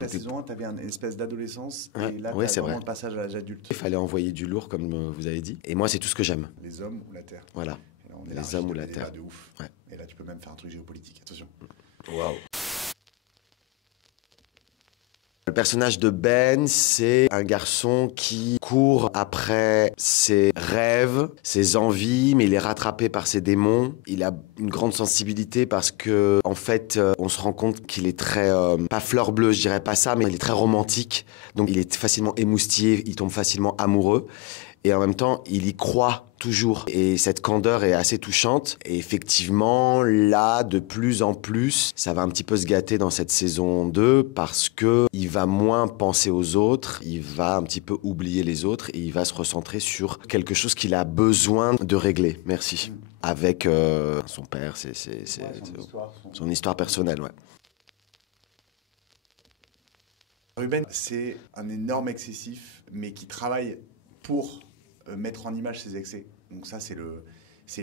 La saison 1, tu avais une espèce d'adolescence, Ouais. et là, Ouais, tu as c'est vraiment vrai. le passage à l'âge adulte. Il fallait envoyer du lourd, comme vous avez dit. Et moi, c'est tout ce que j'aime. Les hommes ou la terre. Voilà. Et là, on Les élargit hommes ou le la débat terre. de ouf. Ouais. Et là, tu peux même faire un truc géopolitique. Attention. Waouh. Le personnage de Ben, c'est un garçon qui court après ses rêves, ses envies, mais il est rattrapé par ses démons. Il a une grande sensibilité parce que, en fait, on se rend compte qu'il est très, pas fleur bleue, je dirais pas ça, mais il est très romantique. Donc, il est facilement émoustillé, il tombe facilement amoureux. Et en même temps, il y croit toujours. Et cette candeur est assez touchante. Et effectivement, là, de plus en plus, ça va un petit peu se gâter dans cette saison 2 parce que il va moins penser aux autres, il va un petit peu oublier les autres et il va se recentrer sur quelque chose qu'il a besoin de régler. Merci. Avec son père, son histoire personnelle, ouais. Ruben, c'est un énorme excessif, mais qui travaille pour mettre en image ses excès. Donc ça, c'est le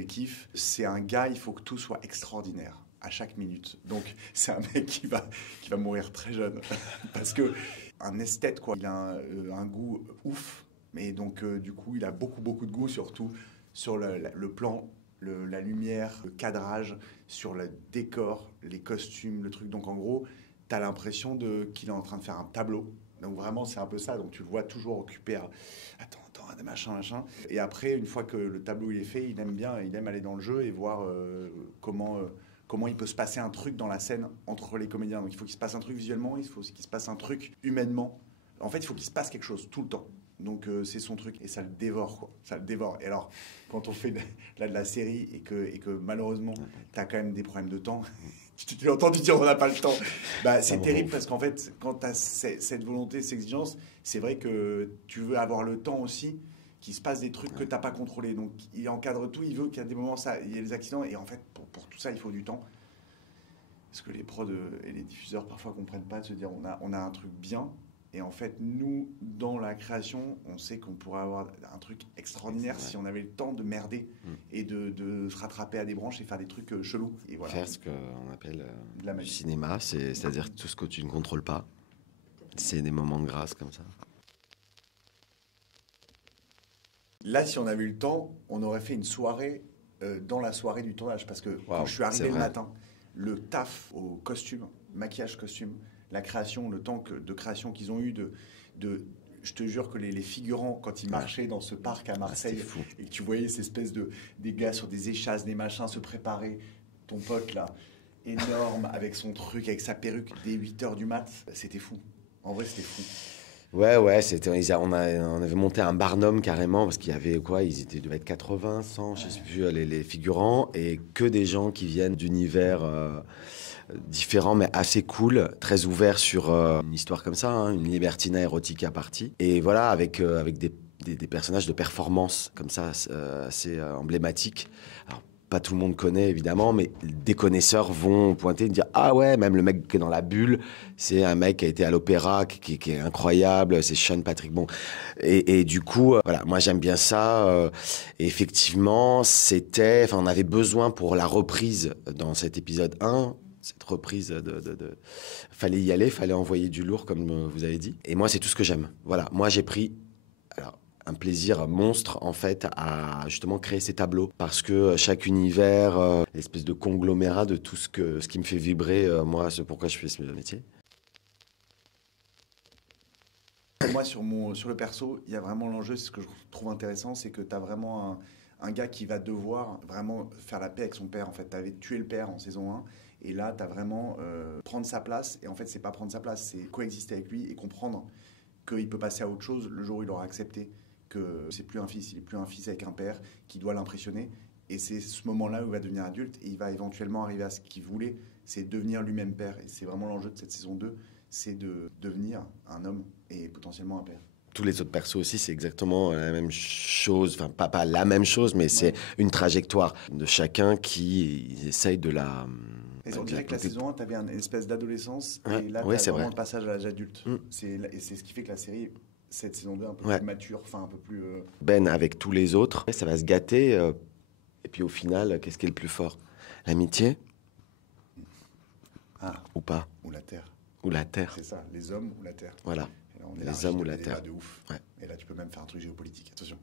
kiff. C'est un gars, il faut que tout soit extraordinaire à chaque minute. Donc c'est un mec qui va mourir très jeune. Parce que un esthète, quoi. Il a un goût ouf. Mais donc, du coup, il a beaucoup de goût, surtout sur le plan, la lumière, le cadrage, sur le décor, les costumes, le truc. Donc en gros, t'as l'impression qu'il est en train de faire un tableau. Donc vraiment, c'est un peu ça. Donc tu le vois toujours occupé à... Attends, machin. Et après, une fois que le tableau il est fait, il aime aller dans le jeu et voir comment il peut se passer un truc dans la scène entre les comédiens. Donc il faut qu'il se passe un truc visuellement, il faut qu'il se passe un truc humainement. En fait, il faut qu'il se passe quelque chose tout le temps. Donc c'est son truc et ça le dévore, quoi. Ça le dévore. Et alors, quand on fait de la série et que malheureusement, t'as quand même des problèmes de temps... Tu l'as entendu dire on n'a pas le temps. Bah, c'est terrible parce qu'en fait, quand tu as cette volonté, cette exigence, c'est vrai que tu veux avoir le temps aussi qu'il se passe des trucs que tu n'as pas contrôlés. Donc il encadre tout, il veut qu'il y ait des moments, il y a des accidents. Et en fait, pour tout ça, il faut du temps. Parce que les prods et les diffuseurs parfois ne comprennent pas de se dire on a un truc bien. Et en fait, nous, dans la création, on sait qu'on pourrait avoir un truc extraordinaire si on avait le temps de merder et de se rattraper à des branches et faire des trucs chelous. Et voilà. Faire ce qu'on appelle de la du magie. cinéma, c'est-à-dire tout ce que tu ne contrôles pas. C'est des moments de grâce comme ça. Là, si on avait eu le temps, on aurait fait une soirée dans la soirée du tournage. Parce que quand je suis arrivé le matin, le taf au costume, maquillage costume, la création, le temps de création qu'ils ont eu je te jure que les figurants, quand ils marchaient dans ce parc à Marseille, et que tu voyais ces espèces des gars sur des échasses, des machins se préparer, ton pote là, énorme, avec son truc, avec sa perruque, dès 8h du mat, c'était fou. En vrai, c'était fou. Ouais, on avait monté un barnum carrément, parce qu'il y avait quoi, ils devaient être 80, 100, je sais plus, les figurants, et que des gens qui viennent d'univers différents, mais assez cool, très ouverts sur une histoire comme ça, hein, une libertina érotique à partie. Et voilà, avec des personnages de performance comme ça, assez emblématiques. Alors, pas tout le monde connaît évidemment, mais des connaisseurs vont pointer et dire ah ouais, même le mec qui est dans la bulle, c'est un mec qui a été à l'opéra, qui est incroyable, c'est Sean Patrick. Bon, et du coup, voilà, moi j'aime bien ça. Et effectivement, on avait besoin pour la reprise dans cet épisode 1. Cette reprise fallait y aller, fallait envoyer du lourd comme vous avez dit. Et moi c'est tout ce que j'aime. Voilà, moi j'ai pris un plaisir monstre en fait à justement créer ces tableaux parce que chaque univers, l'espèce de conglomérat de tout ce qui me fait vibrer, moi c'est pourquoi je fais ce métier. Moi sur le perso, il y a vraiment l'enjeu, c'est ce que je trouve intéressant, c'est que tu as vraiment un gars qui va devoir vraiment faire la paix avec son père. En fait, tu avais tué le père en saison 1 et là tu as vraiment prendre sa place, et en fait c'est pas prendre sa place, c'est coexister avec lui et comprendre qu'il peut passer à autre chose le jour où il aura accepté que c'est plus un fils, il est plus un fils avec un père qui doit l'impressionner. Et c'est ce moment-là où il va devenir adulte et il va éventuellement arriver à ce qu'il voulait, c'est devenir lui-même père. Et c'est vraiment l'enjeu de cette saison 2, c'est de devenir un homme et potentiellement un père. Tous les autres persos aussi, c'est exactement la même chose. Enfin, pas la même chose, mais c'est une trajectoire de chacun qui essaye de la... Et on dirait que la saison 1, tu avais une espèce d'adolescence, et là, tu as vraiment le passage à l'âge adulte. Et c'est ce qui fait que la série, cette saison 2, un peu plus mature, enfin un peu plus... Ben, avec tous les autres, ça va se gâter. Et puis au final, qu'est-ce qui est le plus fort? L'amitié? Ou pas? Ou la terre. Ou la Terre. C'est ça, les hommes ou la Terre. Voilà. Et là, on Les élargit hommes ou le la débat Terre. de ouf. Ouais. Et là, tu peux même faire un truc géopolitique. Attention.